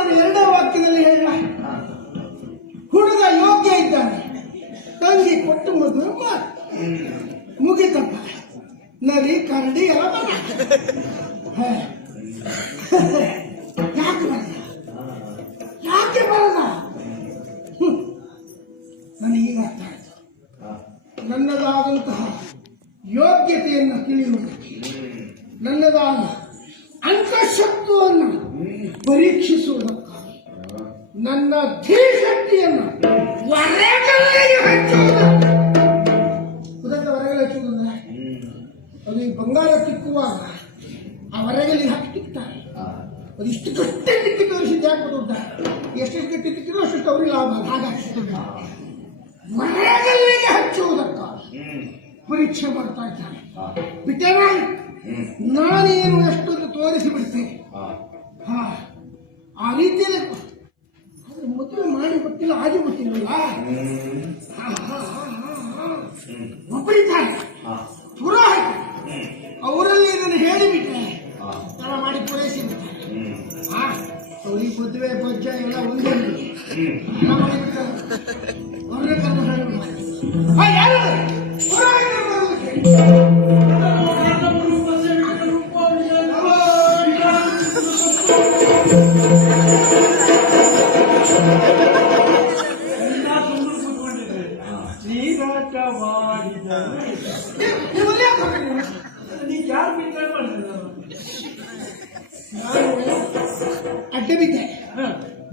ನಾನು ಎರಡೇ ವಾಕ್ಯದಲ್ಲಿ ಹೇಳ ಹುಡುಗ ಯೋಗ್ಯ ಇದ್ದಾನೆ ತಂಗಿ ಕೊಟ್ಟು ಮದುವೆ ಮಾತು ಮುಗಿತಪ್ಪ. ನರಿ ಕರಡಿ ಎಲ್ಲ ಪರೀಕ್ಷೆ ಮಾಡ್ತಾ ಇದ್ದಾನೆ. ಬಿಟ್ಟೆ ನಾನು ನಾನೇನು ಎಷ್ಟೊಂದು ತೋರಿಸಿ ಬಿಡ್ತೀನಿ ಹಾ. ಆ ರೀತಿಯಲ್ಲಿ ಮದುವೆ ಮಾಡಿ ಗೊತ್ತಿಲ್ಲ ಆಗಿ ಹಾ. ಒಬ್ಬರಿದ್ದಾರೆ ಪುರೋಹಿತ. ಅವರಲ್ಲಿ ನಾನು ಹೇಳಿಬಿಟ್ಟೆ. ತಡ ಮಾಡಿ ಪೂರೈಸಿ ಈ ಮದುವೆ ಬಜ್ಜ ಎಲ್ಲ ಒಂದೇ ಮಾಡಿಬಿಡ್ತಾರೆ ಅವ್ರನ್ನೇ ಕರ್ಕೊಂಡು ಹೋಗ್ಬಿಡ್ತಾರೆ. ಹಾ, ಯಾರು? ಪುರೋಹಿತರು ಬರೋದಕ್ಕೆ. ನೀವು ಮದುವೆ ಆಗ್ಬೇಕು. ನಾನು ಅಡ್ಡ ಬಿದ್ದೆ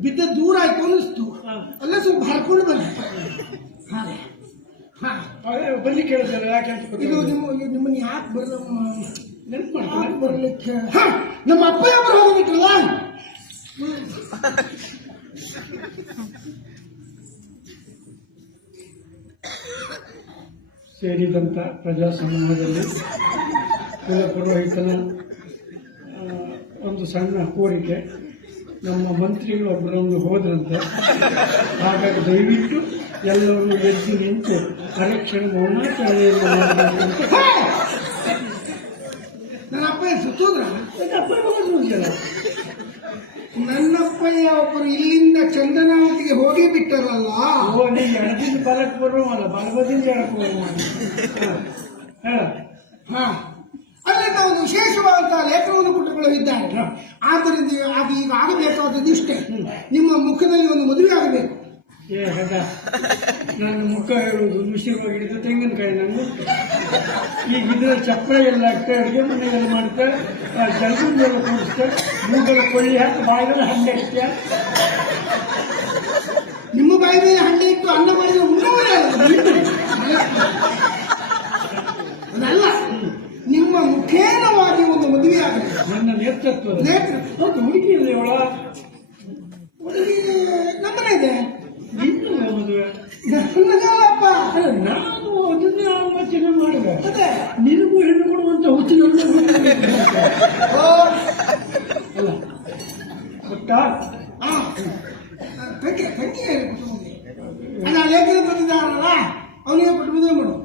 ಬಿದ್ದ ದೂರ ಆಯ್ತು ಅನ್ನಿಸ್ತು ಅಲ್ಲ ಸ್ವಲ್ಪ ಹಾರ್ಕೊಂಡು ಬಂದೆ ಹಾಗೆ ಕೇಳ್ತಾರೆ ಯಾಕೆ ಅಂತ ಇದು ನಿಮ್ಮ ನಿಮ್ಮನ್ನ ಯಾಕೆ ಬರಲ್ಲ ನೆನ್ಪು ಯಾಕೆ ಬರಲಿಕ್ಕೆ? ನಮ್ಮ ಅಪ್ಪ ಯಾರು ಹೋಗ್ಬಿಟ್ರಲ್ಲ? ಸೇರಿದಂಥ ಪ್ರಜಾ ಸಮೂಹದಲ್ಲಿ ಕುಲ ಪುರೋಹಿತನ ಒಂದು ಸಣ್ಣ ಕೋರಿಕೆ ನಮ್ಮ ಮಂತ್ರಿಗಳು ಒಬ್ಬರೊಂದು ಹೋದ್ರಂತೆ. ಹಾಗಾಗಿ ದಯವಿಟ್ಟು ಎಲ್ಲರೂ ಎದ್ದು ನಿಂತು ಕರೆಕ್ಷನ್! ನನ್ನ ಅಪ್ಪ ಸುತ್ತೋದ್ರ ನನ್ನಪ್ಪಯ್ಯ ಒಬ್ಬರು ಇಲ್ಲಿಂದ ಚಂದನಾವತಿಗೆ ಹೋಗಿ ಬಿಟ್ಟರಲ್ಲ ನೀವು ಎಡದಿಂದ ಬಲಕ್ಕೆ ಬರುವಲ್ಲ ಬಲಬದಿಂದ ಹಾ ಅಲ್ಲಿಂದ ಒಂದು ವಿಶೇಷವಾದಂತಹ ಲೇಖನವನ್ನು ಕೊಟ್ಟುಕೊಳ್ಳೋ ಇದ್ದಾರೆ ಆದ್ದರಿಂದ ಅದು ಈಗ ಆಗಬೇಕಾದದ್ದು ಇಷ್ಟೇ ನಿಮ್ಮ ಮುಖದಲ್ಲಿ ಒಂದು ಮದುವೆ ಆಗಬೇಕು ಏ ನನ್ನ ಮುಖ ಇರುವುದು ಹಿಡಿದು ತೆಂಗಿನಕಾಯಿ ನಾನು ಈಗ ಇದ್ರ ಚಪ್ಪಳ ಎಲ್ಲ ಹಾಕ್ತಾ ಅಡುಗೆ ಮನೆಯಲ್ಲಿ ಮಾಡ್ತಾ ಜಲಗುಂಡೆಲ್ಲ ಕೂಡಿಸ್ತಾ ಮೂಗಲ ಕೊಳ್ಳಿ ಹಾಕಿ ಬಾಯಿಗೆಲ್ಲ ಹಣ್ಣೆ ಇಷ್ಟ ನಿಮ್ಮ ಬಾಯಿ ಮೇಲೆ ಹಣ್ಣೆ ಇಟ್ಟು ಅನ್ನ ಮಾಡಿದ. ಅದಲ್ಲ ನಿಮ್ಮ ಮುಖೇನವಾಗಿ ಒಂದು ಮದುವೆ ಆಗಬೇಕು ನನ್ನ ನೇತೃತ್ವ ನೇತೃತ್ವ ಹುಡುಗಿ ಇಲ್ಲ ಇವಳ? ಹುಡುಗಿ ನಮ್ಮನೆ ಇದೆ ನಿನ್ನ ಮದುವೆ ನಾನು ಅದನ್ನೇ ಆಲೋಚನೆ ಮಾಡಿದೆ. ಅದೇ ನಿನಗೂ ಹೆಣ್ಣು ಕೊಡುವಂತ ಹುಚ್ಚು ಅಲ್ಲ ಗೊತ್ತಾ? ಆ, ತಂಗಿ ತಂಗಿ ಅಲ್ಲ ಲೇಖನ ಬಂದಿದ್ದಾರಲ್ಲ ಅವನಿಗೆ ಕೊಟ್ಟು ಮದುವೆ ಮಾಡು.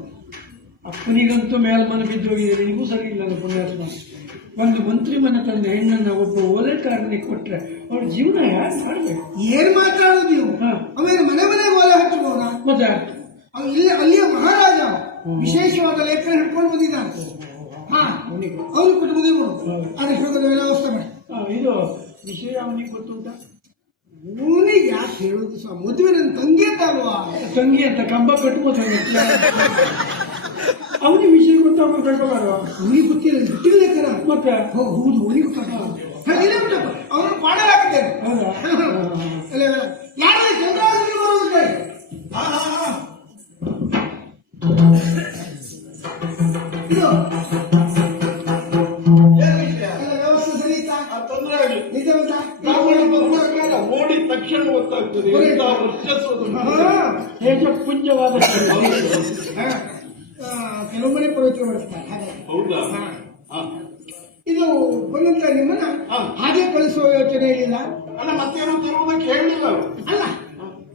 ಅಪ್ಪನಿಗಂತೂ ಮೇಲ್ಮನೆ ಬಿದ್ದೋಗಿದೆ ನಿನಗೂ ಸರಿ ಇಲ್ಲ ಪುಣ್ಯಾತ್ಮ. ಒಂದು ಮಂತ್ರಿ ಮನೆ ತಂದ ಹೆಣ್ಣನ್ನ ಒಬ್ಬ ಓಲೆಕಾರನಿಗೆ ಕೊಟ್ರೆ ಅವ್ರ ಜೀವನ ಯಾರು ಮಾಡ್ಬೇಕು ಏನ್ ಮಾತಾಡೋದು ನೀವು. ಆಮೇಲೆ ಮನೆ ಮನೆ ಓಲೆ ಹಚ್ಚಬಹುದಾ ಮತ್ತೆ? ಅವ್ನು ಇಲ್ಲಿ ಅಲ್ಲಿಯ ಮಹಾರಾಜ ವಿಶೇಷವಾದ ಲೇಖನ ಹಿಡ್ಕೊಂಡು ಬಂದಿದ್ದಾನೆ. ಹಾ ಅವನು ಕೊಟ್ಟು ಮದುವೆ ಹೌದು. ಅದಕ್ಕೆ ಹೋಗೋದು ವ್ಯವಸ್ಥೆ ಮಾಡಿ. ಇದು ವಿಷಯ ಅವನಿಗೆ ಗೊತ್ತುಂಟ ಅವನಿಗೆ ಯಾಕೆ ಹೇಳೋದು ಸಹ ಮದುವೆ ನನ್ನ ತಂಗಿ ಅಂತಲ್ವಾ ತಂಗಿ ಅಂತ ಕಂಬ ಕಟ್ಬೋದು ಅವನಿಗೆ ವಿಷಯ ಗೊತ್ತಾಗ ಕಳ್ಕೊಬಾರ ಅವನಿಗೆ ಗೊತ್ತಿಲ್ಲ ಬಿಟ್ಟಿಲ್ಲ ಕರ ಮತ್ತೆ? ಹೌದು ಅವನಿಗೆ ಗೊತ್ತಾಗ ಅವನು ಪಾಡ ಹಾಕಿದ್ದೇನೆ ಅಲ್ಲ ಯಾರು ಚಂದ್ರಾವತಿಗೆ ಬರೋದಿಲ್ಲ ಹಾ ಹಾ ಹಾ. ಇದು. ಎಲ್ಲ ವ್ಯವಸ್ಥೆ ಸರಿ ಇತ್ತಾ? ತೊಂದರೆ ಆಗಲಿ ನಿಜ ಉಂಟಾ? ಬ್ರಾಹ್ಮಣ ಬಂದಾಗ ನೋಡಿದ ತಕ್ಷಣ ಗೊತ್ತಾಗ್ತದೆ ಎಂತ ವರ್ಚಸ್ಸು ಹಾ. ತೇಜ ಪುಂಜವಾದ ಹಾ. ಆ, ಕೆಲವು ಹಾ. ಇದು ಬಂದಂತ ನಿಮ್ಮನ್ನ ಹಾಗೆ ಕಳಿಸುವ ಯೋಚನೆ ಇಲ್ಲ ಅಲ್ಲ ಮತ್ತೇನೋ ತರುವುದಕ್ಕೆ ಹೇಳಿಲ್ಲ ಅಲ್ಲ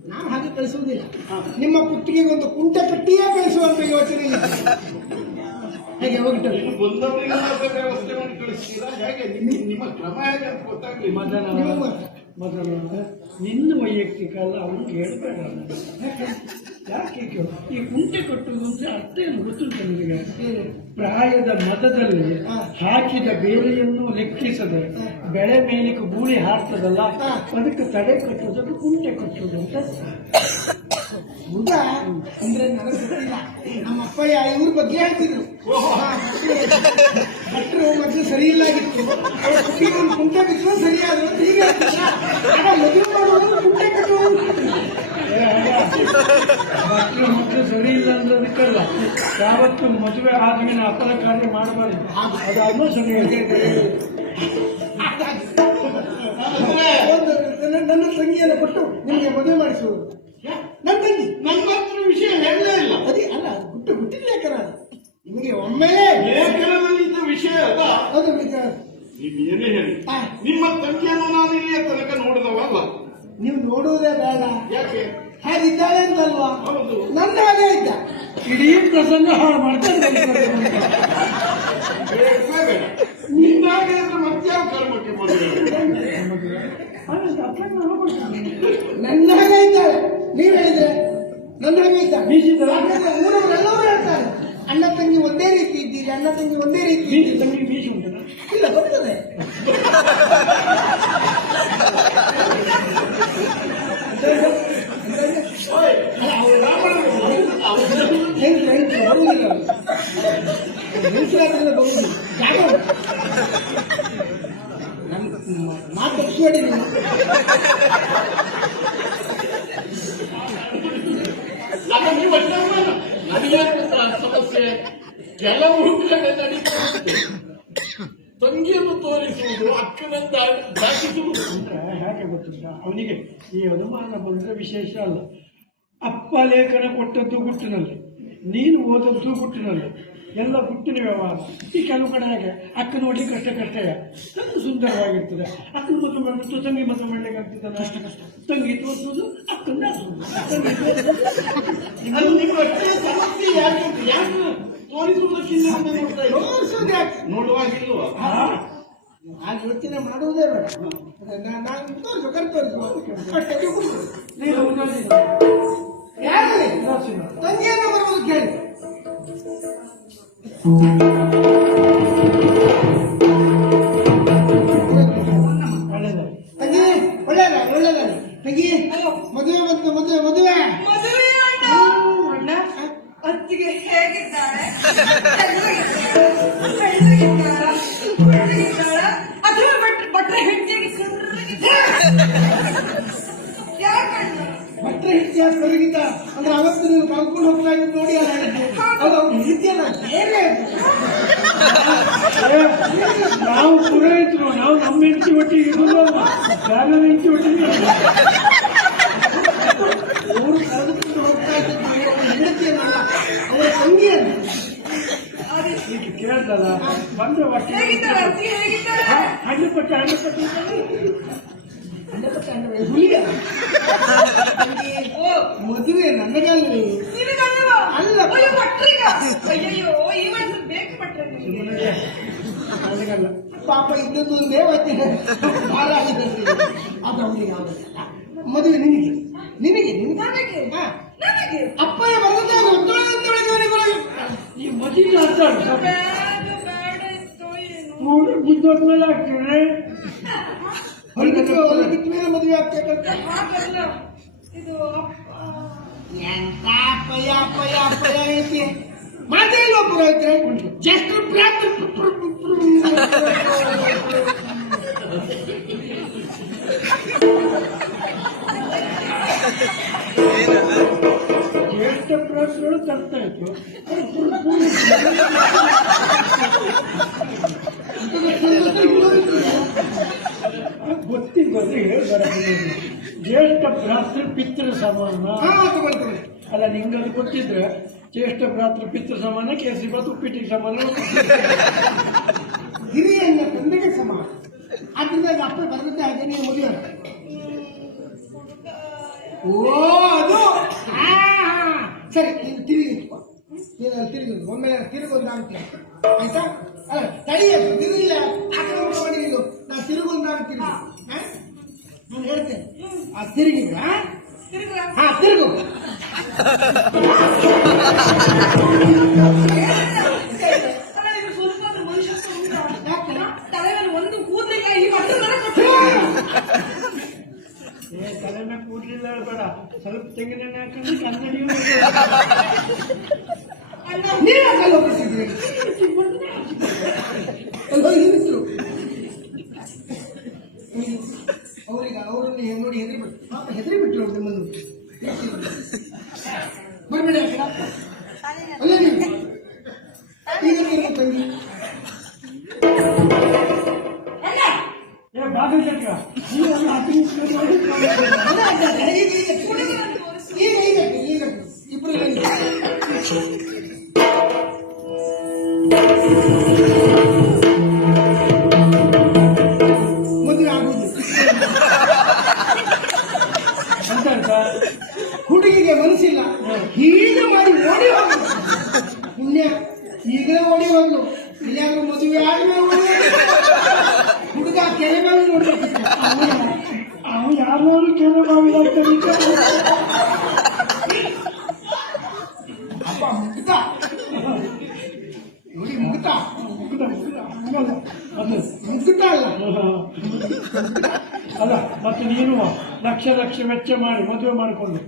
ನಾನು ಹಾಗೆ ಕಳಿಸುವುದಿಲ್ಲ. ನಿಮ್ಮ ಪುತ್ತಿಗೆಗೆ ಒಂದು ಕುಂಟೆ ಕಟ್ಟಿಯೇ ಕಳಿಸುವಂತ ಯೋಚನೆ ಇಲ್ಲ. ಹೇಗೆ ಹೋಗಿಟ್ಟು ವ್ಯವಸ್ಥೆ ಮಾಡಿ ಕಳಿಸ್ತೀರಾ? ಹೇಗೆ? ನಿಮ್ಮ ನಿಮ್ಮ ಕ್ರಮ ಹೇಗೆ ಅಂತ ಗೊತ್ತಾಗ್ಲಿ ಮದನ ನಿಮ್ಮ ಮೊದಲು ನಿನ್ನ ವೈಯಕ್ತಿಕ ಅಲ್ಲ ಅವನು ಕೇಳಬೇಡ ಯಾಕೆ ಈ ಕುಂಟೆ ಕಟ್ಟುವುದು ಮುಂಚೆ ಅರ್ಥ ಏನು ನಿಮಗೆ? ಪ್ರಾಯದ ಮತದಲ್ಲಿ. ಹಾಕಿದ ಬೇಳೆಯನ್ನು ಲೆಕ್ಕಿಸದೆ ಬೆಳೆ ಮೇಲಿಗೆ ಗೂಳಿ ಹಾರ್ತದಲ್ಲ ಅದಕ್ಕೆ ತಡೆ ಕಟ್ಟೋದು ಕುಂಟೆ ಕಟ್ಟುವುದು ಅಂತ? ಅಂದ್ರೆ ನನಗೆ ಗೊತ್ತಿಲ್ಲ. ನಮ್ಮ ಅಪ್ಪಯ್ಯ ಇವ್ರ ಬಗ್ಗೆ ಹೇಳ್ತಿದ್ರು. ಭಟ್ರು ಮೊದಲು ಸರಿ ಇಲ್ಲ ಆಗಿತ್ತು ಕುಂಟೆ ಬಿಟ್ಟರು ಸರಿಯಾದ್ರು ಹೀಗೆ ಮದುವೆ ಮಾಡುವುದು ಕುಂಟೆ ಕಟ್ಟುವುದು. ಅಲ್ಲ. ಮಕ್ಕಳು ಮಕ್ಕಳು ಸರಿ ಇಲ್ಲ ಅನ್ನೋದಕ್ಕಲ್ಲ ಯಾವತ್ತು ಮದುವೆ ಆದ್ಮೇಲೆ ಅಪ್ಪದ ಕಾರ್ಯ ಮಾಡಬಾರ್ದು. ಅದಾದ್ಮೇಲೆ ಸರಿ ನನ್ನ- ನನ್ನ ತಂಗಿಯನ್ನು ಕೊಟ್ಟು ನಿಮಗೆ ಮದುವೆ ಮಾಡಿಸುವುದು ನನ್ನ ತಂಗಿ? ನನ್ನ ಹತ್ರ ವಿಷಯ ಹೇಳಲೇ ಇಲ್ಲ. ಅದೇ ಅಲ್ಲ ಗುಟ್ಟು ಗುಟ್ಟಿನ ಲೇಖನ ನಿಮಗೆ ಒಮ್ಮೆ ಲೇಖನದಲ್ಲಿ ಇದ್ದ ವಿಷಯ ಅಲ್ಲ ಅದು ನೀವು ಏನೇ ಹೇಳಿ. ನಿಮ್ಮ ತಂಗಿಯನ್ನು ನಾನು ಇಲ್ಲಿಯ ತನಕ ನೋಡಿದವಲ್ಲ ನೀವು ನೋಡುವುದೇ ಬೇಡ. ಯಾಕೆ? ಹಾಗಿದ್ದಾಳೆ ಅಂತಲ್ವಾ ನನ್ನ ಹಾಗೆ ಇದ್ದ ಇಡೀ ಪ್ರಸಂಗ ಹಾಳು ಮಾಡ್ತಾರೆ ನಿನ್ನಾಗೆ ಅಂದ್ರೆ ಮತ್ಯಾವ ಕರ್ಮಕ್ಕೆ ಮದುವೆ ನನ್ನ ಹಾಗೆ ಇದ್ದಾಳೆ ನೀವ್ ಹೇಳಿದ್ರೆ? ನನ್ನ ಹಾಗೆ ಇದ್ದಾಳೆ ಊರವರೆಲ್ಲರೂ ಹೇಳ್ತಾರೆ. ಅಣ್ಣ ತಂಗಿ ಒಂದೇ ರೀತಿ ಇದ್ದೀರಿ ಅಣ್ಣ ತಂಗಿ ಒಂದೇ ರೀತಿ. ತಂಗಿ ಬೀಜ ಉಂಟು ಇಲ್ಲ ಬರ್ತದೆ ಓಯ್, ಅವ್ರು ರಾಮಣ್ಣ ಹೆಂಗ್ ಹೆಂಗ್ ಬರುವುದಿಲ್ಲ ಹೆಂಗಸರಾದ್ರಿಂದ ಬರುವುದಿಲ್ಲ ಜಾಗ ಉಂಟು. ನಮ್ಮ ಮಾತು ನನಗೆ ಸಮಸ್ಯೆ ಕೆಲವು. ತಂಗಿಯನ್ನು ತೋರಿಸುವುದು ಅಕ್ಕನಂತ ಹೇಗೆ ಗೊತ್ತಿಲ್ಲ. ಅವನಿಗೆ ಈ ಅನುಮಾನ ಬಂದ್ರೆ ವಿಶೇಷ ಅಲ್ಲ. ಅಪ್ಪ ಲೇಖನ ಕೊಟ್ಟದ್ದು ಗುಟ್ಟಿನಲ್ಲಿ ನೀನು ಓದದ್ದು ಗುಟ್ಟಿನಲ್ಲಿ ಎಲ್ಲ ಹುಟ್ಟಿನ ವ್ಯವಹಾರ ಈ ಕೆಲವು ಕಡೆ ಹಾಗೆ. ಅಕ್ಕ ನೋಡಿ ಕಷ್ಟ ಆಗ ಸುಂದರವಾಗಿರ್ತದೆ. ಅಕ್ಕನ ಮದುವೆ ಮಾಡಿಬಿಟ್ಟು ತಂಗಿ ಮದುವೆ ಮಾಡ್ಲಿಕ್ಕೆ ಆಗ್ತದಲ್ಲ ಅಷ್ಟು ಕಷ್ಟ. ತಂಗಿ ತೋರಿಸೋದು ಅಕ್ಕನ ಸಮಸ್ಯೆ ಯಾಕೆ ಯಾಕೆ? ತೋರಿಸುವುದಕ್ಕಿಂತ ಹಾಗೆ ಯೋಚನೆ ಮಾಡುವುದೇ ಬೇಡ. ನಾನು ತೋರಿಸು ಕರೆ ತೋರಿಸುವ ಅಷ್ಟೇ ಕೂತ್ಕೊಳ್ಳಿ. ನೀನು ಓದೋದಿಲ್ಲ. ಯಾರಲ್ಲಿ ಉದಾಸೀನ. ತಂಗಿಯನ್ನು ಬರುವುದು ಕೇಳಿ. ಮದುವೆ ಬಂತು ಮದುವೆ ಮದುವೆ. ಅತ್ತಿಗೆ ಹೇಗಿದ್ದಾಳೆ? ಅಥವಾ ಬಟ್ಟೆ ಅಂದ್ರೆ ಅವತ್ತು ನೀವು ಕಳ್ಕೊಂಡು ಹೋಗ್ತಾ ಇದ್ದು ನೋಡಿ ಅಲ್ಲ. ಹಿರಿಯನ ಬೇರೆ ನಾವು ಪುರೋಹಿತರು ನಾವು ನಮ್ಮ ಹೆಂಡತಿ ಒಟ್ಟಿಗೆ ಇರೋದು ಯಾರ ಹೆಂಡತಿ ಒಟ್ಟಿಗೆ. ಅವರು ಕರೆದುಕೊಂಡು ಹೋಗ್ತಾ ಅವರ ಹೆಂಡತಿಯನ್ನಲ್ಲ ಅವರ ತಂಗಿಯನ್ನು. ಈಗ ಕೇಳ್ದಲ್ಲ ಹೇಗಿದ್ದಾಳೆ ಅತ್ತಿಗೆ ಹೇಗಿದ್ದಾಳೆ ಹಣ್ಣು ಪಟ್ಟಿ ಹಣ್ಣು ಪಟ್ಟಿ ಅಂಡಪಟ್ಟ ಅಂದ್ರೆ ಹುಲಿಯ ತಂಗಿ, ಓ ಮದುವೆ ನನಗಲ್ಲಿ ನಿನಗಲ್ವಾ ಅಲ್ಲ. ಅಯ್ಯೋ ಭಟ್ರಿಗ ಅಯ್ಯಯ್ಯೋ ಈ ವಯಸ್ಸು ಬೇಕು ಭಟ್ರೆ ನಿನಗೆ ನನಗಲ್ಲ ಪಾಪ ಇದ್ದದ್ದು ಒಂದೇ ವಚನ ಭಾರ ಆಗಿದೆ ಅದು ಅವನಿಗೆ ಯಾವುದಲ್ಲ ಮದುವೆ ನಿನಗೆ ನಿನಗೆ ನಿನಗೆ ನನಗೆ ಹಾ. ನನಗೆ ಅಪ್ಪಯ್ಯ ಬರ್ತದೆ ಒತ್ತೊಳಗೆ ಈ ಮದುವೆ ಅಂತ ಬೇಡ ಬೇಡ ಇತ್ತು ಏನು ಮೂರು ಬುದ್ಧೋದ್ಮೇಲೆ ಆಗ್ತದೆ ಹೊರಗಿಟ್ಟು ಹೊರಗಿಟ್ಟ ಮೇಲೆ ಮದುವೆ ಆಗ್ತಕ್ಕಂಥ ಹಾಗಲ್ಲ ಇದು ಅಪ್ಪ ಎಂತ ಅಪ್ಪಯ್ಯ ಅಪ್ಪಯ್ಯ ಅಪ್ಪಯ್ಯ ಹೇಳ್ತಿ ಮಾತೇ ಇಲ್ಲ ಪುರೋಹಿತ್ರೆ ಜಸ್ಟ್ ಪ್ರಾಪ್ತ ಜ್ಯೇಷ್ಠ ಪ್ರಾಸಗಳು ತರ್ತಾ ಇತ್ತು ಹೇಳ್ಬಾರ ಜ್ಯೇಷ್ಠ ಭ್ರಾತೃ ಪಿತೃ ಸಮಾನ ಅಲ್ಲ ನಿಂಗದು ಗೊತ್ತಿದ್ರೆ ಜ್ಯೇಷ್ಠ ಭ್ರಾತೃ ಪಿತೃ ಸಮಾನ ಕೇಸರಿ ಬಾತ್ ಉಪ್ಪಿಟ್ಟಿಗೆ ಸಮಾನ. ಹಿರಿಯ ತಂದೆಗೆ ಸಮಾನ. ಆದ್ರಿಂದ ಈಗ ಅಪ್ಪ ಬರ್ತದೆ ಹಾಗೆ ನೀವು ಮದುವೆ ಆಗ್ತದೆ. ಓ ಅದು ಹಾ, ಹಾ. ಸರಿ ನೀನು ತಿರುಗಿ ನಿಂತ್ಕೊ. ನೀನು ಅಲ್ಲಿ ತಿರುಗಿ ನಿಂತ್ಕೊ. ಒಮ್ಮೆ ತಿರುಗೊಂದು ಆಗ್ತೀನಿ ಆಯ್ತಾ ಅಲ್ಲ ತಡಿಯ ತಿರುಗಿಲ್ಲ ಆಕ್ರಮಣ ಮಾಡಿ ನೀನು ನಾನು ತಿರುಗೊಂದು ಆಗ್ತೀನಿ ಹಾ? ನಾನು ಹೇಳ್ತೇನೆ ಆ ತಿರುಗಿಗ ತಿರುಗುವ ಹಾ ತಿರುಗು ಅಲ್ಲ ಇದು ಸ್ವಲ್ಪ ಆದ್ರೂ ಮನುಷ್ಯತ್ವ ಉಂಟಾ? ಯಾಕೆ? ತಲೆಯಲ್ಲಿ ಒಂದು ಕೂದಲಿಲ್ಲ ಈ ಮಕ್ಕಳು ನನಗೆ ಏ ತಲೆ ಮೇಲೆ ಕೂಡ್ಲಿಲ್ಲ ಬೇಡ ಸ್ವಲ್ಪ ತೆಂಗಿನೆಣ್ಣೆ ಹಾಕಿದ್ರೆ ಕನ್ನಡಿಯೂ ಅಲ್ಲ ನೀನ್ ಯಾಕೆ ಅಲ್ಲಿ ಹೋಗ್ತಿದ್ರಿ ಅಲ್ಲಿ ಹೋಗಿ ನಿಂತ್ರು ಅವ್ರಿಗೆ ಅವರನ್ನು ನೋಡಿ ಹೆದರಿ ಬಿಟ್ಟು ಪಾಪ ಹೆದರಿ ಬಿಟ್ರು ಅವ್ರು ನಿಮ್ಮನ್ನು ಬರ್ಬೇಡಿ ಆ ಕಡೆ. ಅಲ್ಲೇ ನೀವು ಈಗ ನೀವು ತಂಗಿ ಏ ಬಾಗಿಲು ಅದು ಅಲ್ಲ ಅಲ್ಲ ಮತ್ತೆ ನೀನು ಲಕ್ಷ ಲಕ್ಷ ವೆಚ್ಚ ಮಾಡಿ ಮದುವೆ ಮಾಡಿಕೊಂಡು.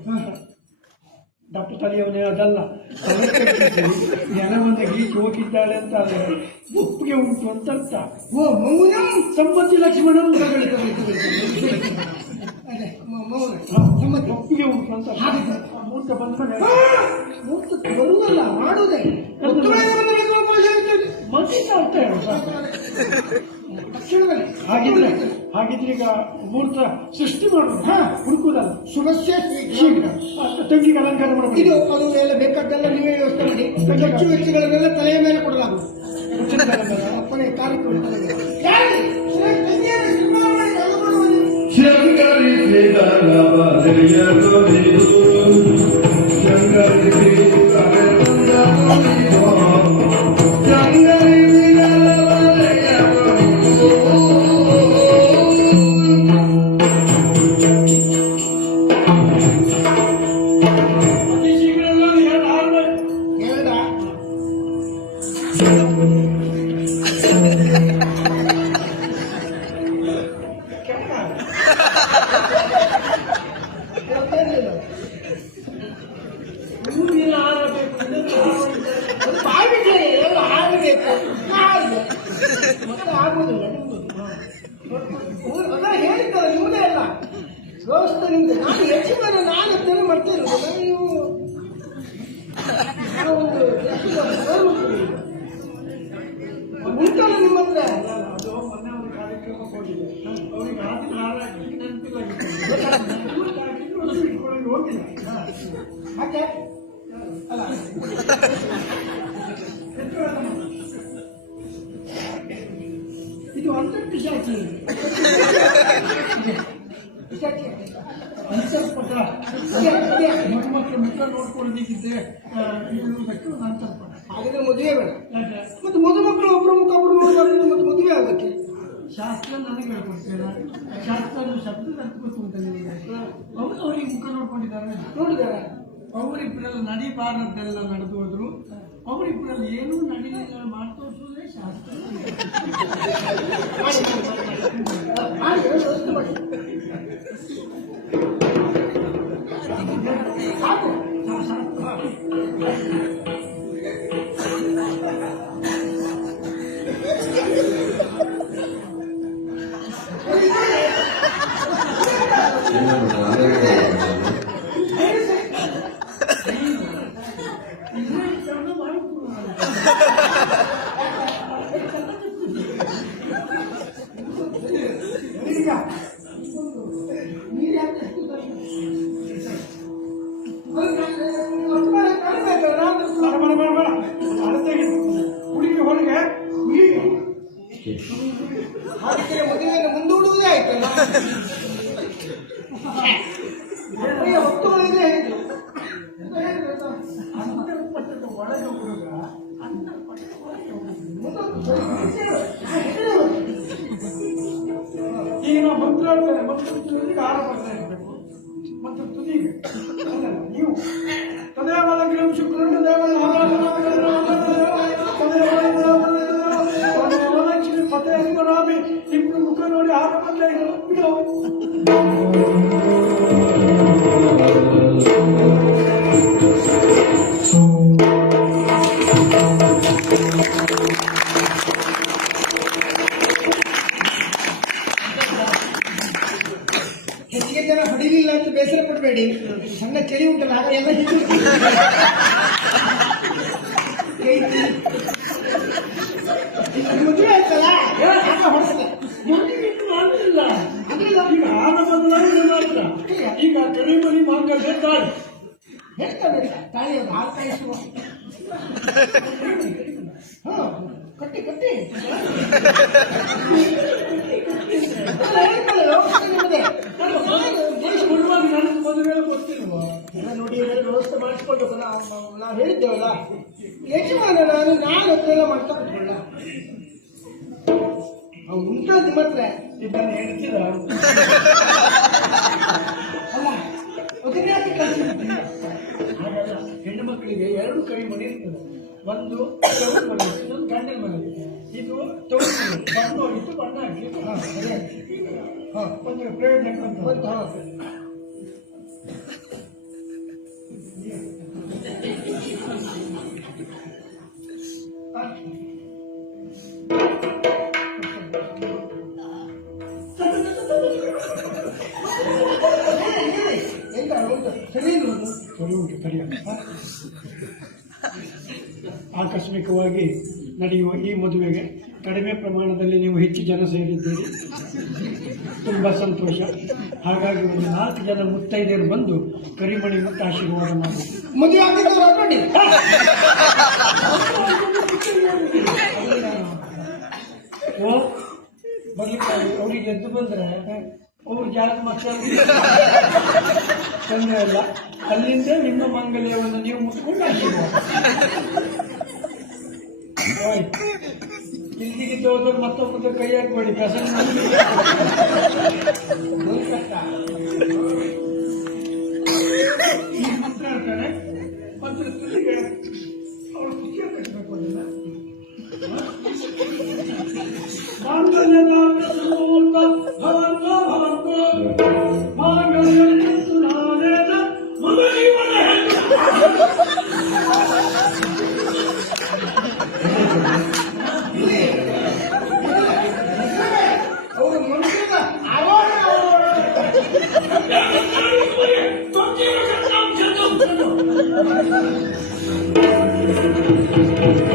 ದಪ್ಪ ತಲೆಯವನೇ ಅದಲ್ಲ. ಕೆಟ್ಟಿದ್ದು ಜನವನ್ನ ಗೀಚಿ ಹೋಗಿದ್ದಾಳೆ ಅಂತ ಅಂದರೆ ಒಪ್ಪಿಗೆ ಉಂಟು ಅಂತ ಅರ್ಥ ಓ ಮೌನ? ಸಂಪತ್ತಿ ಲಕ್ಷ್ಮಣ ಒಪ್ಪಿಗೆ ಉಂಟು ಅಂತ. ಮೂರ್ತ ಆ ಮುಹೂರ್ತ ಬಂದ ಮೇಲೆ ಮುಹೂರ್ತ ಬರುವುದಲ್ಲ ಮಾಡುವುದೇ ಇದು ಅವಕಾಶ ಇರ್ತದೆ. ಹೇಳು ಸಾಕು. ತಕ್ಷಣದಲ್ಲಿ ಹಾಗಿದ್ರೆ ಹಾಗಿದ್ರೆ ಈಗ ಮುಹೂರ್ತ ಸೃಷ್ಟಿ ಮಾಡೋದು ಹಾ ಹುಡುಕುದಲ್ಲ ಸುರಸ್ಯ ಶೀಘ್ರ. ಅಷ್ಟು ತಂಗಿಗೆ ಅಲಂಕಾರ ಇದು ಮಾಡಬೇಕು ಅದು ಎಲ್ಲ ಬೇಕಾದ್ದೆಲ್ಲ ನೀವೇ ವ್ಯವಸ್ಥೆ ಮಾಡಿ. ಹೆಚ್ಚು ವೆಚ್ಚಗಳನ್ನೆಲ್ಲ ತಲೆಯ ಮೇಲೆ ಕೊಡಲಾಗುವುದು. ಅಪ್ಪನೇ ಕಾರ್ಯಕ್ರಮ. ಇದು ಅಂತ ಪಿಶಾಚಿ? ಅಂತರ್ಪಟ. ಮಕ್ಕಳ ಮುಖ ನೋಡ್ಕೊಳ್ಳೋದಿಕ್ಕಿದ್ರೆ ಇರುವುದಕ್ಕೆ ಅಂತರ್ಪಟ ಹಾಗಿದ್ರೆ ಮದುವೆ ಬೇಡ. ಮತ್ತೆ ಮದುಮಕ್ಕಳು ಒಬ್ಬರು ಮುಖ ಒಬ್ರು ನೋಡಬಾರ್ದು ಮತ್ತೆ ಮದುವೆ ಆಗಕ್ಕೆ? ಶಾಸ್ತ್ರ ನನಗೆ ಹೇಳ್ಕೊಡ್ತೀರ? ಶಾಸ್ತ್ರ ಶಬ್ದ ಅರ್ಥ ನಿಮಗೆ? ಅವರು ಅವರಿಗೆ ಮುಖ ನೋಡ್ಕೊಂಡಿದ್ದಾರೆ. ನೋಡಿದಾರೆ ಅವರಿಬ್ಬರಲ್ಲಿ ನಡಿಬಾರದ್ದೆಲ್ಲ ನಡೆದು ಹೋದ್ರು ಅವರಿಬ್ಬರಲ್ಲಿ ಏನೂ ನಡೀಲಿಲ್ಲ ಮಾಡಿ ಶಾಸ್ತ್ರ. ಈಗ ನಾವು ಮಂತ್ರ ಹೇಳ್ತಾರೆ ಮತ್ತು ತುದಿಗೆ ಹಾರ ಬರ್ತಾ ಇರಬೇಕು ಮತ್ತು ತುದಿಗೆ. ನೀವು. ತದೇವಲ ಗಿರಂ ಶುಕ್ರಂ ಈಗ ಕರಿಮಣಿ ಮಾಂಗಲ್ಯ ತಾಳಿ ಹೇಳ್ತಾರೆ ತಾಳಿ ಅದು ಹಾಲು ಇತ್ತು ಕಟ್ಟಿ ಕಟ್ಟಿ. ನೋಡಿ ಎಲ್ಲ ವ್ಯವಸ್ಥೆ ನಾವು ನಾವು ಹೇಳಿದ್ದೇವಲ್ಲ. ಯಜಮಾನ ನಾನು ನಾನು ಅದನ್ನೆಲ್ಲ ಮಾಡ್ತಾ ಇದ್ವಲ್ಲ ಅವ್ನು ಉಂಟು ನಿಮ್ಮ ಹತ್ರ ಇದನ್ನು ಹೇಳ್ತೀರ ಅಲ್ಲ ಹೆಣ್ಣು ಮಕ್ಕಳಿಗೆ ಎರಡು ಕೈ ಮನೆ ಇರ್ತದೆ. ಒಂದು ಮನೆ ಇನ್ನೊಂದು ಗಂಡನ ಮನೆ. ಇದು ಮನೆ ಬಣ್ಣ ಹೊಡಿತು ಬಣ್ಣ ಹಾಕಿ. ಹಾ ಒಂದು ಪ್ರೇರಣೆ ಅಂತ ಹಾ. ಆಕಸ್ಮಿಕವಾಗಿ ನಡೆಯುವ ಈ ಮದುವೆಗೆ ಕಡಿಮೆ ಪ್ರಮಾಣದಲ್ಲಿ ನೀವು ಹೆಚ್ಚು ಜನ ಸೇರಿದ್ದೀರಿ. ತುಂಬ ಸಂತೋಷ. ಹಾಗಾಗಿ ಒಂದು ನಾಲ್ಕು ಜನ ಮುತ್ತೈದೆಯರು ಬಂದು ಕರಿಮಣಿ ಮತ್ತು ಆಶೀರ್ವಾದ ಮಾಡಿ. ಮದುವೆ ನೋಡಿ ಓ ಬರ್ಲಿಕ್ಕೆ ಅವರಿಗೆ ಎದ್ದು ಬಂದ್ರೆ ಅವ್ರ ಜಾಗ ಮಕ್ಕಳು? ಇಲ್ಲ ಅಲ್ಲಿಂದ ನಿಮ್ಮ ಮಂಗಲ್ಯವನ್ನು ನೀವು ಮುಟ್ಕೊಂಡು ಇಲ್ಲಿಗೆ ಹೋದ್ರೆ ಮತ್ತೊಬ್ಬ ಕೈ ಹಾಕ್ಬೇಡಿ ಪ್ರಸನ್ನ ಮಂತ್ರ ತುದಿಗೆ ಅವ್ರು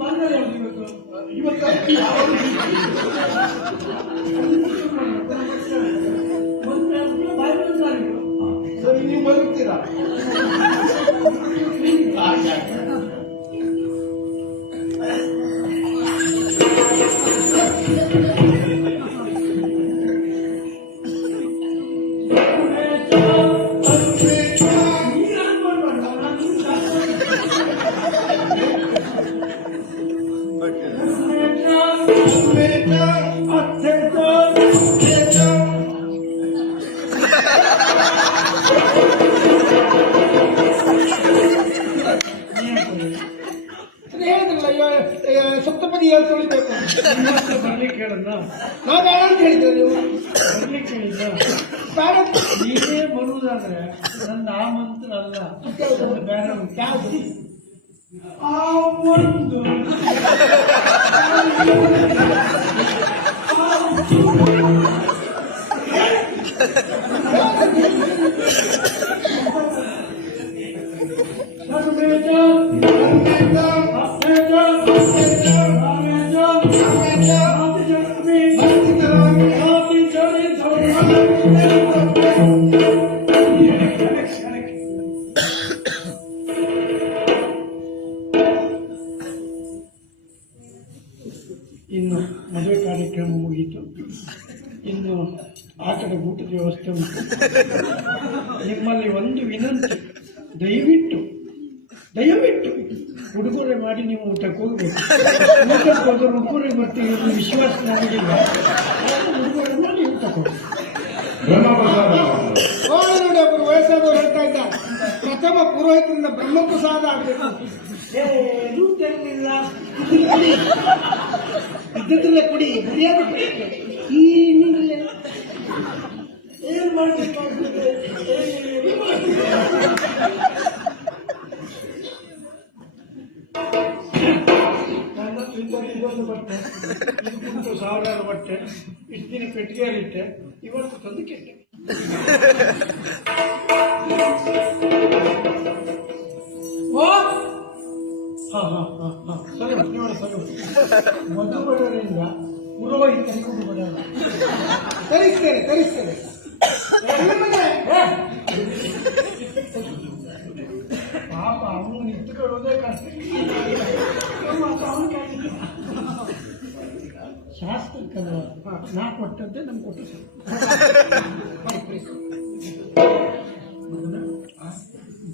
ಬಂದರೆ ಇವತ್ತು ನಿಮ್ಮತ್ರ ಬರ್ಲಿಕ್ಕೆ ಹೇಳಲ್ಲ ನಾವು ಬೇಡ ಅಂತ ಹೇಳಿದ್ರು ನೀವು ಬರ್ಲಿಕ್ಕೆ ಹೇಳಿಲ್ಲ ಬೇಡ ನೀವೇ ಬರುವುದಾದ್ರೆ ನನ್ನ ಆ ಮಂತ್ರ ಅಲ್ಲ ನನ್ನ ಬೇರೆ ಉಂಟು. ಯಾವುದು ಆ ಒಂದು ಸರ್ವೇಜ ಅತ್ಯಜ ದಯವಿಟ್ಟು ದಯವಿಟ್ಟು ಉಡುಗೊರೆ ಮಾಡಿ ನೀವು ಊಟಕ್ಕೆ ಹೋಗಬೇಕು. ಊಟಕ್ಕೆ ಹೋದ್ರೆ ಉಡುಗೊರೆ ಬರ್ತೀವಿ ಅನ್ನೋ ವಿಶ್ವಾಸ ನನಗಿಲ್ಲ ಉಡುಗೊರೆ ಮಾಡಿ ಊಟಕ್ಕೆ ಹೋಗಿ ಒಬ್ಬರು ವಯಸ್ಸಾದವ್ರು ಹೇಳ್ತಾ ಇದ್ದ, ಪ್ರಥಮ ಪುರೋಹಿತರಿಂದ ಬ್ರಹ್ಮಪ್ರಸಾದ ಆಗಬೇಕು. ಏನೂ ತೆರಲಿಲ್ಲ ಇದ್ದದ್ರಲ್ಲೇ ಕುಡಿ ಮರ್ಯಾದೆ ಈ ಏನಿಲ್ಲ ಏನ್ ಮಾಡಬೇಕಾಗ್ತದೆ ನನ್ನ ಇದ್ದದ್ದು ಇದೊಂದು ಬಟ್ಟೆ ಸಾವಿರಾರು ಬಟ್ಟೆ ಇಷ್ಟು ದಿನ ಪೆಟ್ಟಿಗೆಯಲ್ಲಿಟ್ಟೆ ಇವತ್ತು ತಂದು ಕೆಟ್ಟೆ ಮಧುಬಡರಿಂದ ಪುರೋಹಿತರಿಗೂ ಬರಲ್ಲ ತರಿಸ್ತೇನೆ ತರಿಸ್ತೇನೆ. ನಿಮ್ಮನೆ ಪಾಪ ಅವನು ನಿಂತುಕೊಳ್ಳೋದೇ ಕಷ್ಟ. ಶಾಸ್ತ್ರಕ್ಕಲ್ಲ ನಾ ನಮ್ಗೆ ಕೊಟ್ಟು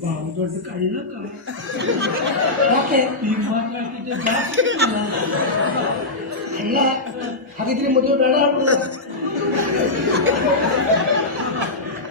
ಬಾವು ದೊಡ್ಡ ಕಳ್ಳಕ ಈಗ ಮಾತಾಡ್ತಿದ್ದೆ ಜಾಸ್ತಿ. ಅಲ್ಲ, ಹಾಗಿದ್ರೆ ಮದುವೆ ಬೇಡ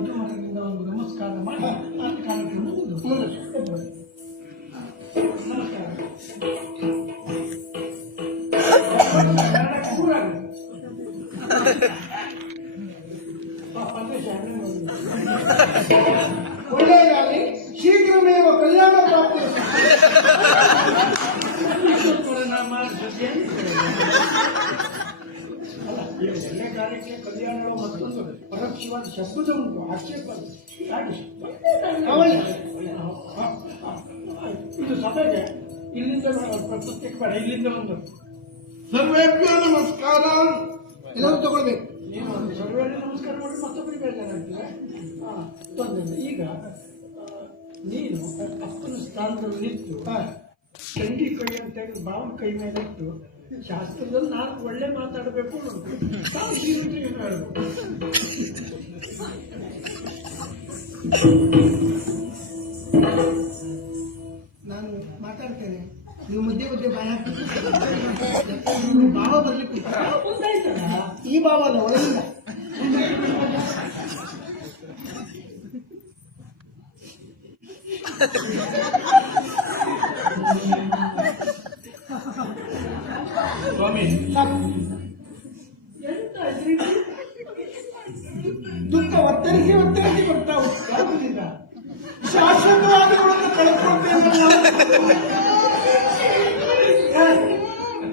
ಮಧುಮರದಿಂದ ಒಂದು ನಮಸ್ಕಾರ ಮಾಡಿ ಆ ಕಾರ್ಯಕ್ರಮ. ನಮಸ್ಕಾರ ಆ, ಆ, ಇದು ಸಭೆಗೆ ಇಲ್ಲಿಂದ ಪ್ರತ್ಯೇಕ ಬೇಡ ಇಲ್ಲಿಂದ ಒಂದು ಸರ್ವೇಭ್ಯ ನಮಸ್ಕಾರ ಎಲ್ಲರೂ ತಗೊಳ್ಬೇಕು ನೀವು ಒಂದು ನಮಸ್ಕಾರ ಮಾಡಿ ಮತ್ತೊಬ್ಬರಿಗೆ ಬೇಜಾರಾಗ್ತದೆ ಹಾ ತೊಂದರೆ ಈಗ ನೀನು ಅಪ್ಪನ ಸ್ಥಾನದಲ್ಲಿ ನಿಂತು. ತಂಗಿ ಕೈ ಅಂತ ಬಾವನ ಕೈ ಮೇಲೆ ಇಟ್ಟು ಶಾಸ್ತ್ರದಲ್ಲಿ ನಾಲ್ಕು ಒಳ್ಳೆ ಮಾತಾಡಬೇಕು ತಾವು ಶ್ರೀಮಂತರಿಗೆ ಹೇಳಬೇಕು. ನಾನು ಮಾತಾಡ್ತೇನೆ. ನೀವು ಮಧ್ಯೆ ಮಧ್ಯೆ ಬಾಯ ಹಾಕಿ. ಭಾವ ಬರ್ಲಿಕ್ಕೆ ಉಂಟು. ಮುಂದಾಯ್ತಲ್ಲ ಈ ಭಾವ ಅಲ್ಲ, ಒಳಗಿಂದ. ಸ್ವಾಮಿ ಎಂತ ಇದ್ರಿ? ದುಃಖ ಒತ್ತರಿಸಿ ಒತ್ತರಿಸಿ ಬರ್ತಾ ಉಂಟು ಯಾವುದಿಲ್ಲ ಶಾಶ್ವತವಾಗಿ ಅವಳನ್ನು ಕಳ್ಕೊಳ್ತೇನೆ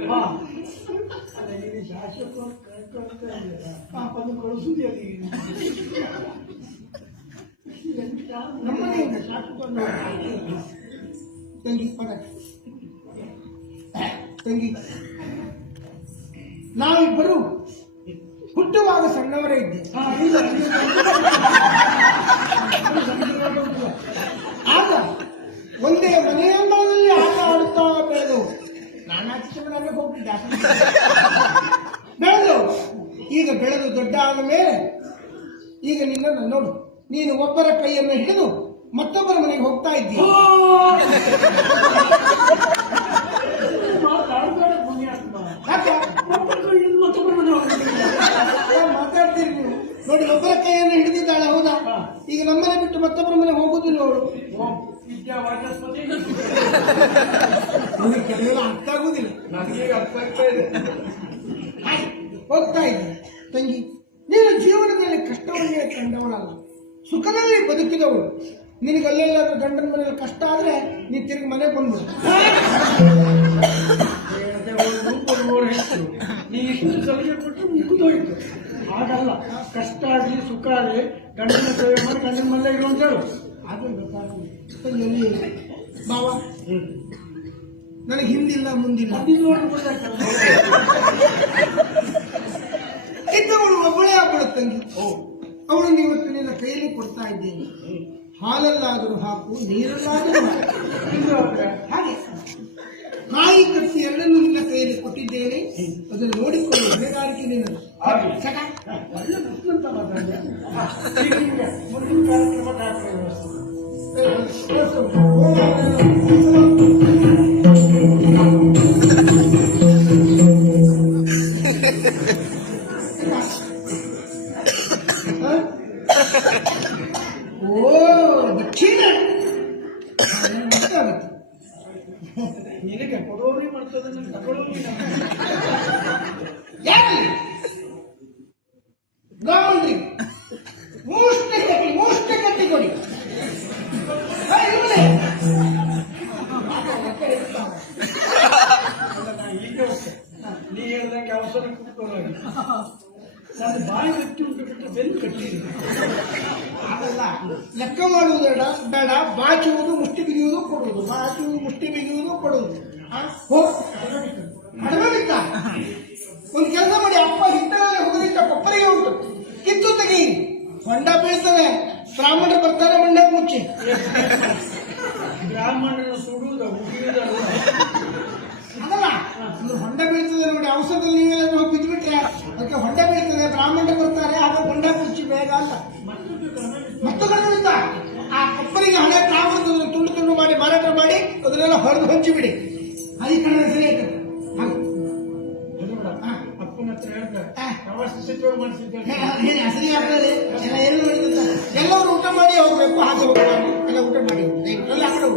ಬಾ. ಅಲ್ಲ, ಈಗ ಶಾಶ್ವತವಾಗಿ ಕಳ್ಕೊಳ್ತಾ ಇದೆಯಲ್ಲ. ಪಾಪನ್ನು ಕಳಿಸುವುದೇ ಅಲ್ಲಿಗೆ. ಎಂತ ನಮ್ಮನೆಯಿಂದ ಶಾಶ್ವತವಾಗಿ ತಂಗಿ ಪದ ತಂಗಿ ನಾವಿಬ್ಬರು ಹುಟ್ಟುವಾಗ ಸಣ್ಣವರೇ ಇದ್ದೆ ಆಗ ಒಂದೇ ಮನೆಯೊಂದರಲ್ಲಿ ಆಟ ಆಡುತ್ತಾ ಬೆಳೆದು ನಾನು ಚಿಕ್ಕಮನೆಯಲ್ಲೇ ಹೋಗ್ತಿದ್ದ ಬೆಳೆದು ಈಗ ಬೆಳೆದು ದೊಡ್ಡ ಆದ ಮೇಲೆ ಈಗ ನಿನ್ನನ್ನು ನೋಡು. ನೀನು ಒಬ್ಬರ ಕೈಯನ್ನು ಹಿಡಿದು ಮತ್ತೊಬ್ಬರ ಮನೆಗೆ ಹೋಗ್ತಾ ಇದ್ದೀನಿ ಏನ್ ಮಾತಾಡ್ತೀರಿ ನೀವು ನೋಡಿ ಒಬ್ಬರ ಕೈಯನ್ನು ಹಿಡಿದಿದ್ದಾಳೆ ಹೌದಾ? ಈಗ ನಮ್ಮನೆ ಬಿಟ್ಟು ಮತ್ತೊಬ್ಬರ ಮನೆ ಹೋಗುದಿಲ್ಲ ಅವಳು. ಕೆಲವೆಲ್ಲ ಅರ್ಥ ಆಗುದಿಲ್ಲ. ಹೋಗ್ತಾ ಇದ್ದೆ. ತಂಗಿ ನೀನು ಜೀವನದಲ್ಲಿ ಕಷ್ಟವನ್ನೇ ಕಂಡವಳಲ್ಲ. ಸುಖದಲ್ಲಿ ಬದುಕಿದವಳು. ನಿನಗೆ ಅಲ್ಲೆಲ್ಲಾದ್ರೂ ಗಂಡನ ಮನೆಯಲ್ಲಿ ಕಷ್ಟ ಆದ್ರೆ ನೀನ್ ತಿರುಗಿ ಮನೆಗೆ ಬಂದು ನೀ ಇಷ್ಟು ಸಲಹೆ ಕೊಟ್ಟು ಮುಗಿದೋಯ್ತು ಹಾಗಲ್ಲ. ಕಷ್ಟ ಆಗಲಿ ಸುಖ ಆಗಲಿ ಗಂಡನ ಸೇವೆ ಮಾಡಿ ಗಂಡನ ಮನೆ ಇರು ಅಂತ ಹೇಳು. ಅದು ಬಾವ? ನನಗೆ ಹಿಂದಿಲ್ಲ ಮುಂದಿಲ್ಲ. ಇದ್ದವಳು ಒಬ್ಬಳೇ ಒಬ್ಬಳು ತಂಗಿ. ಅವಳನ್ನು ಇವತ್ತು ನಿನ್ನ ಕೈಯಲ್ಲಿ ಕೊಡ್ತಾ ಇದ್ದೀನಿ. ಹಾಲಲ್ಲಾದರೂ ಹಾಕು ನೀರಲ್ಲಾದರೂ ಹಾಗೆ. ನಾಯಿ ಕಟ್ಟಿ ಕೈಯಲ್ಲಿ ಕೊಟ್ಟಿದ್ದೇನೆ ಅದನ್ನು ನೋಡಿಕೊಂಡು ಹೊಣೆಗಾರಿಕೆ ಒಳ್ಳೆ ಬುದ್ಧಿವಂತ ಮಾತಾಡ್ದೆ. ಕಾರ್ಯಕ್ರಮ ಲೆಕ್ಕ ಮಾಡುವುದು ಬೇಡ ಬೇಡ ಬಾಚುವುದು ಮುಷ್ಟಿ ಬಿಗಿಯುವುದು ಕೊಡುವುದು ಬಾಚುವುದು ಮುಷ್ಟಿ ಬಿಗಿಯುವುದು ಕೊಡುವುದು. ಬಿತ್ತ ಒಂದು ಕೆಲಸ ಮಾಡಿ ಅಪ್ಪ ಹಿಟ್ಟಲ್ಲಿ ಹೋಗದಿಟ್ಟ ಕೊಪ್ಪರಿಗೆ ಉಂಟು. ಕಿತ್ತು ತೆಗಿ. ಹೊಂಡ ಬೀಳ್ತಾನೆ ಬ್ರಾಹ್ಮಣರು ಬರ್ತಾರೆ ಮಂಡ ಮುಚ್ಚಿ. ಬ್ರಾಹ್ಮಣನ ಸುಡುವುದ ಉಗಿಯುವುದಲ್ಲ ಅದಲ್ಲ ಒಂದು ಹೊಂಡ ಬೀಳ್ತದೆ ನೋಡಿ ಔಷಧದಲ್ಲಿ ನೀವೆಲ್ಲ ಹೋಗಿ ಬಿದ್ದುಬಿಟ್ರೆ ಅದಕ್ಕೆ ಹೊಂಡ ಬೀಳ್ತದೆ ಬ್ರಾಹ್ಮಣರು ಬರ್ತಾರೆ ಆಗ ಹೊಂಡ ಮುಚ್ಚಿ ಬೇಗ ಅಂತ ಮತ್ತು ಗಂಡುಳಿತ ಆ ಕೊಪ್ಪರಿಗೆ ಹಳೆ ಬ್ರಾಹ್ಮಣದ ತುಂಡು ತುಂಡು ಮಾಡಿ ಮಾರಾಟ ಮಾಡಿ ಅದನ್ನೆಲ್ಲ ಹೊರದು ಹಂಚಿಬಿಡಿ ಬಿಡಿ. ಸರಿ ಆಯ್ತದೆ ಸರಿ ಆಯ್ತು. ಆಗ್ತದೆ ಎಲ್ಲರೂ ಊಟ ಮಾಡಿ ಹೋಗ್ಬೇಕು ಹಾಗೆ ಹೋಗ್ಬೇಕು ಎಲ್ಲ ಊಟ ಮಾಡಿ. ಹೋಗ್ಬೇಕು ಎಲ್ಲ ಕಡೆ.